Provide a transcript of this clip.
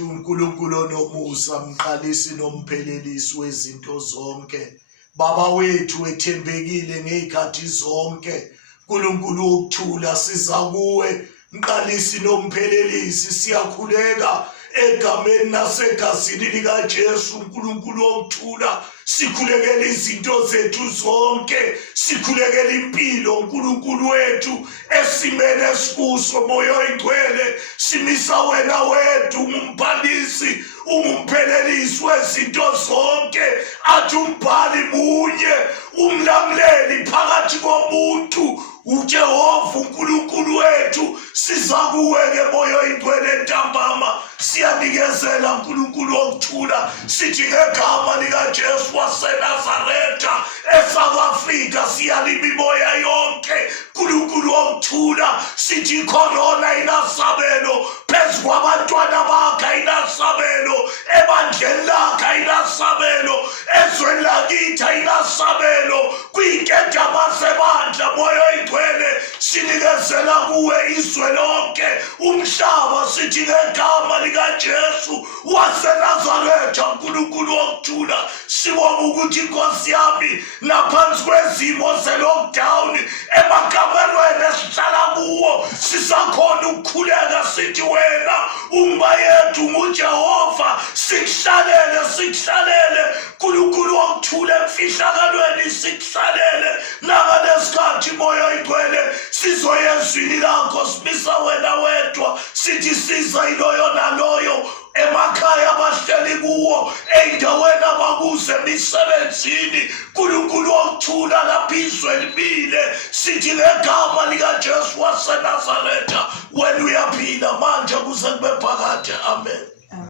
uNkulunkulu onomusa, mqalisi nomphelelisi wezinto zonke. Baba wethu ethembekile ngezikhathi zonke. uNkulunkulu wokuthula siza kuwe, mqalisi nomphelelisi, siyakhuleka egameni nasegazini likaJesu. uNkulunkulu wokuthula, sikhulekela izinto zethu zonke, sikhulekela impilo uNkulunkulu wethu esimene esikuso. Moya oyingcwele, simisa wena wedwa, umphalisi, umphelelisi wezinto zonke, athi umbhali munye, umlamleli phakathi komuntu, uJehova uNkulunkulu wethu. Siza kuwe-ke moya oyingcwele ntambama, siyanikezela uNkulunkulu wokuthula, sithi ngegama likaJesu waseNazaretha eSouth Africa siyalima imoya yonke. uNkulunkulu wokuthula, sithi icorona inasabelo phezu kwabantwana bakhe, ayinasabelo ebandleni lakhe, ayinasabelo ezweni lakithi, ayinasabelo kwinketama sebandla. Moya oyingcwele, sinikezela kuwe izwe lonke, umhlaba, sithi ngegama likaJesu waseNazaretha. uNkulunkulu wokuthula, sibonga ukuthi inkosi yami, naphansi kwezimo ze-lockdown emakamerweni esihlala kuwo, sisakhona ukukhuleka sithi wena umba yethu nguJehova. Sikuhlalele, sikuhlalele uNkulunkulu wokuthula, emfihlakalweni sikuhlalele. Nangalesikhathi moya oyingcwele, sizoyezwini lakho, simisa wena wedwa, sithi siza iloyo naloyo emakhaya abahleli kuwo, ey'ndaweni abakuzo, emisebenzini. uNkulunkulu wokuthula, lapho izwe libile, sithi ngegama likaJesu waseNazaretha, wena uyaphila manje kuze kube phakade. Amen.